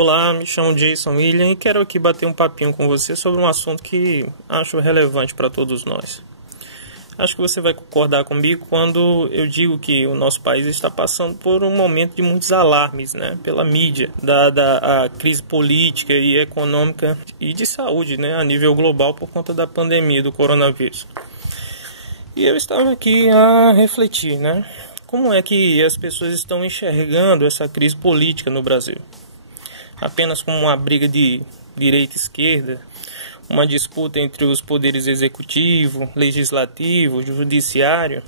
Olá, me chamo Jason William e quero aqui bater um papinho com você sobre um assunto que acho relevante para todos nós. Acho que você vai concordar comigo quando eu digo que o nosso país está passando por um momento de muitos alarmes, pela mídia, dada a crise política e econômica e de saúde, a nível global por conta da pandemia do coronavírus. E eu estava aqui a refletir, como é que as pessoas estão enxergando essa crise política no Brasil? Apenas como uma briga de direita e esquerda, uma disputa entre os poderes executivo, legislativo, judiciário,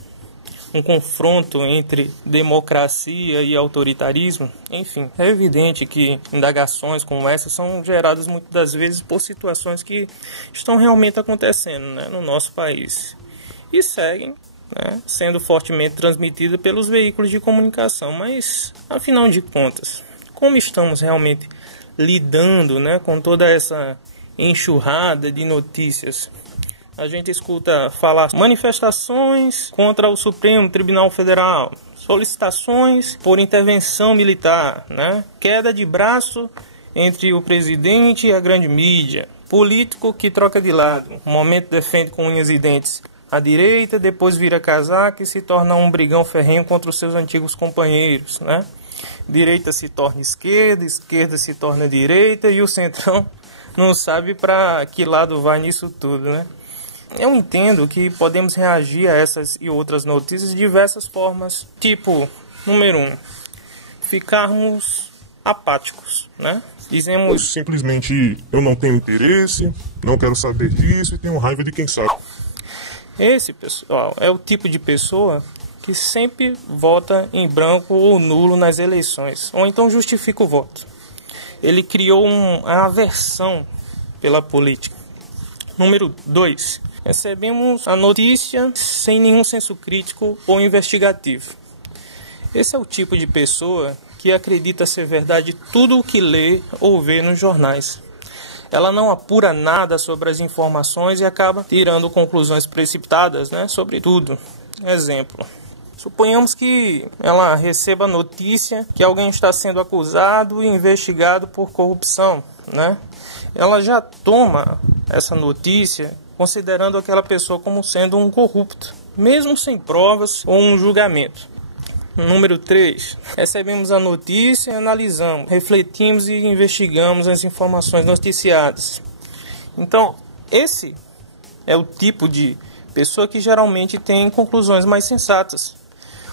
um confronto entre democracia e autoritarismo. Enfim, é evidente que indagações como essa são geradas muitas das vezes por situações que estão realmente acontecendo no nosso país e seguem sendo fortemente transmitidas pelos veículos de comunicação. Mas, afinal de contas, como estamos realmente lidando com toda essa enxurrada de notícias? A gente escuta falar manifestações contra o Supremo Tribunal Federal, solicitações por intervenção militar, queda de braço entre o presidente e a grande mídia, político que troca de lado, um momento defende com unhas e dentes a direita, depois vira casaca e se torna um brigão ferrenho contra os seus antigos companheiros, Direita se torna esquerda, esquerda se torna direita e o centrão não sabe para que lado vai nisso tudo, Eu entendo que podemos reagir a essas e outras notícias de diversas formas. Tipo, número 1, ficarmos apáticos, Dizemos simplesmente eu não tenho interesse, não quero saber disso e tenho raiva de quem sabe. Esse, pessoal, é o tipo de pessoa que sempre vota em branco ou nulo nas eleições, ou então justifica o voto. Ele criou uma aversão pela política. Número 2, recebemos a notícia sem nenhum senso crítico ou investigativo. Esse é o tipo de pessoa que acredita ser verdade tudo o que lê ou vê nos jornais. Ela não apura nada sobre as informações e acaba tirando conclusões precipitadas, sobre tudo. Exemplo. Suponhamos que ela receba a notícia que alguém está sendo acusado e investigado por corrupção, Ela já toma essa notícia considerando aquela pessoa como sendo um corrupto, mesmo sem provas ou um julgamento. Número 3. Recebemos a notícia, analisamos, refletimos e investigamos as informações noticiadas. Então, esse é o tipo de pessoa que geralmente tem conclusões mais sensatas,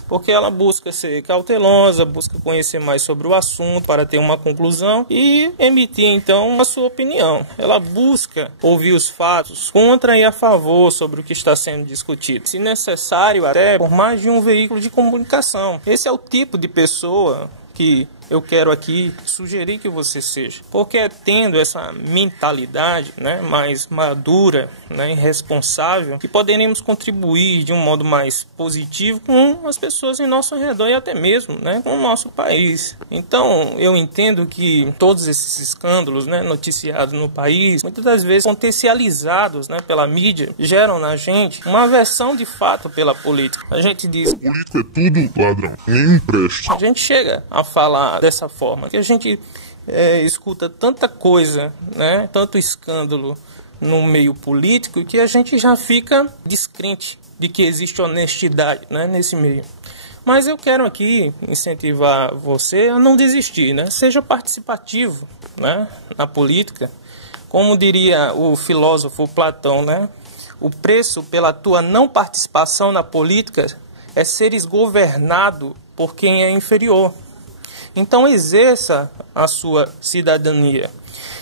porque ela busca ser cautelosa, busca conhecer mais sobre o assunto para ter uma conclusão e emitir então a sua opinião. Ela busca ouvir os fatos contra e a favor sobre o que está sendo discutido, se necessário até por mais de um veículo de comunicação. Esse é o tipo de pessoa que eu quero aqui sugerir que você seja, porque é tendo essa mentalidade mais madura e responsável que poderemos contribuir de um modo mais positivo com as pessoas em nosso redor e até mesmo com o nosso país. Então eu entendo que todos esses escândalos noticiados no país, muitas das vezes potencializados pela mídia, geram na gente uma aversão de fato pela política. A gente diz: político é tudo ladrão, nem presta. A gente chega a falar dessa forma, que a gente escuta tanta coisa, tanto escândalo no meio político, que a gente já fica descrente de que existe honestidade nesse meio. Mas eu quero aqui incentivar você a não desistir, Seja participativo na política. Como diria o filósofo Platão, o preço pela tua não participação na política é seres governado por quem é inferior. Então exerça a sua cidadania.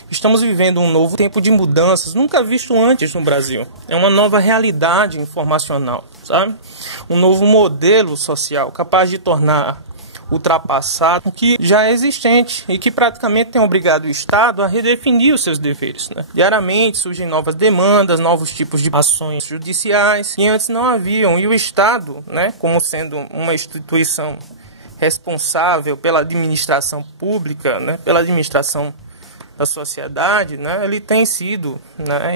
Estamos vivendo um novo tempo de mudanças, nunca visto antes no Brasil. É uma nova realidade informacional, Um novo modelo social capaz de tornar ultrapassado o que já é existente e que praticamente tem obrigado o Estado a redefinir os seus deveres. Diariamente surgem novas demandas, novos tipos de ações judiciais que antes não haviam, e o Estado, como sendo uma instituição responsável pela administração pública, pela administração da sociedade, ele tem sido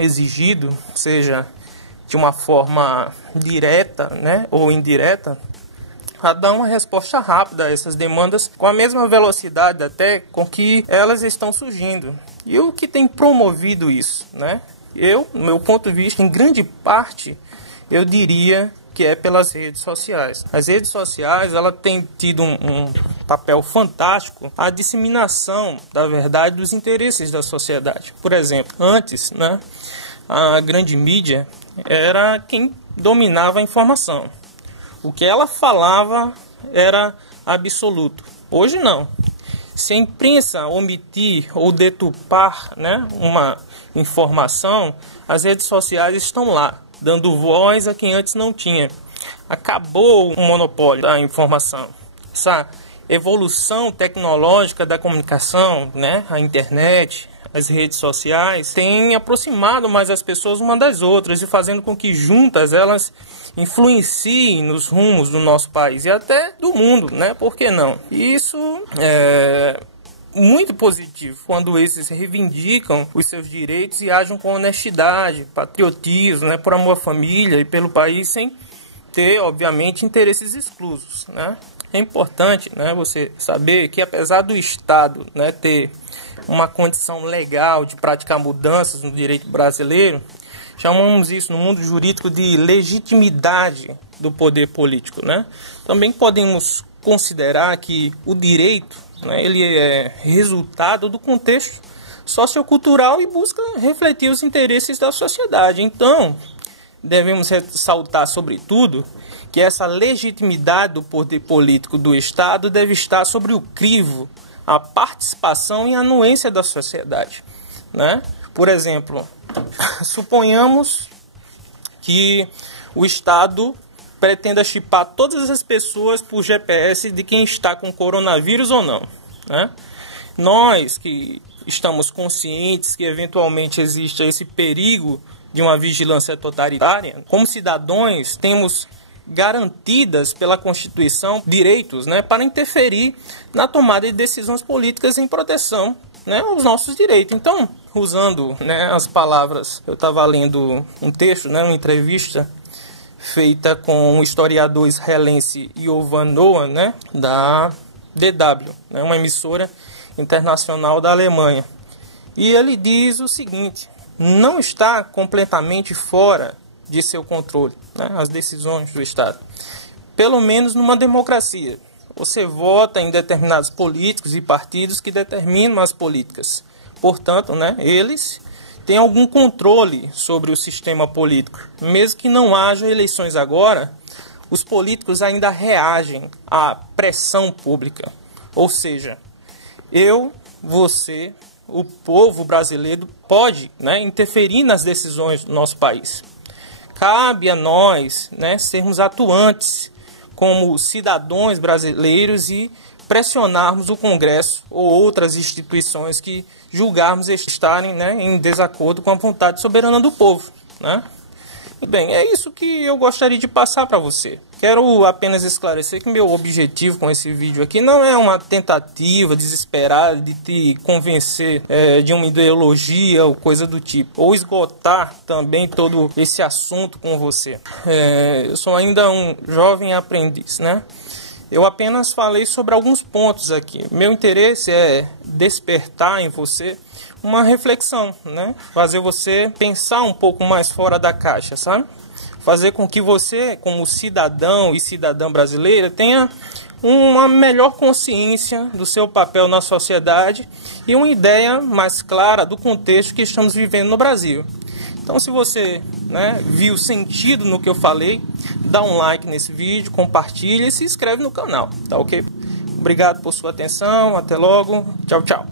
exigido, seja de uma forma direta ou indireta, a dar uma resposta rápida a essas demandas com a mesma velocidade até com que elas estão surgindo. E o que tem promovido isso, né? No meu ponto de vista, em grande parte, eu diria que é pelas redes sociais. As redes sociais, ela tem tido um papel fantástico a disseminação da verdade dos interesses da sociedade. Por exemplo, antes, né, a grande mídia era quem dominava a informação. O que ela falava era absoluto. Hoje não. Se a imprensa omitir ou deturpar, né, uma informação, as redes sociais estão lá, dando voz a quem antes não tinha. Acabou o monopólio da informação. Essa evolução tecnológica da comunicação, né, a internet, as redes sociais, tem aproximado mais as pessoas uma das outras e fazendo com que juntas elas influenciem nos rumos do nosso país e até do mundo, né? Por que não? Isso é muito positivo quando esses reivindicam os seus direitos e agem com honestidade, patriotismo, né, por amor à família e pelo país, sem ter, obviamente, interesses exclusos, né? É importante, né, você saber que apesar do Estado, né, ter uma condição legal de praticar mudanças no direito brasileiro, chamamos isso no mundo jurídico de legitimidade do poder político, né? Também podemos considerar que o direito, né, ele é resultado do contexto sociocultural e busca refletir os interesses da sociedade. Então, devemos ressaltar, sobretudo, que essa legitimidade do poder político do Estado deve estar sobre o crivo, a participação e a anuência da sociedade, né? Por exemplo, suponhamos que o Estado pretenda chipar todas as pessoas por GPS de quem está com coronavírus ou não, né? Nós que estamos conscientes que eventualmente existe esse perigo de uma vigilância totalitária, como cidadãos temos garantidas pela Constituição direitos, né, para interferir na tomada de decisões políticas em proteção, né, aos nossos direitos. Então, usando, né, as palavras, eu estava lendo um texto, né, uma entrevista feita com o historiador israelense Yovan Noah, né, da DW, né, uma emissora internacional da Alemanha. E ele diz o seguinte: não está completamente fora de seu controle, né, as decisões do Estado. Pelo menos numa democracia. Você vota em determinados políticos e partidos que determinam as políticas. Portanto, né, eles têm algum controle sobre o sistema político. Mesmo que não haja eleições agora, os políticos ainda reagem à pressão pública. Ou seja, você, o povo brasileiro pode, né, interferir nas decisões do nosso país. Cabe a nós, né, sermos atuantes como cidadãos brasileiros e pressionarmos o Congresso ou outras instituições que julgarmos estarem, né, em desacordo com a vontade soberana do povo, né? Bem, é isso que eu gostaria de passar para você. Quero apenas esclarecer que meu objetivo com esse vídeo aqui não é uma tentativa desesperada de te convencer de uma ideologia ou coisa do tipo, ou esgotar também todo esse assunto com você. Eu sou ainda um jovem aprendiz, né? Eu apenas falei sobre alguns pontos aqui. Meu interesse é despertar em você uma reflexão, né? Fazer você pensar um pouco mais fora da caixa, sabe? Fazer com que você, como cidadão e cidadã brasileira, tenha uma melhor consciência do seu papel na sociedade e uma ideia mais clara do contexto que estamos vivendo no Brasil. Então, se você, né, viu sentido no que eu falei, dá um like nesse vídeo, compartilha e se inscreve no canal, tá ok? Obrigado por sua atenção, até logo, tchau, tchau.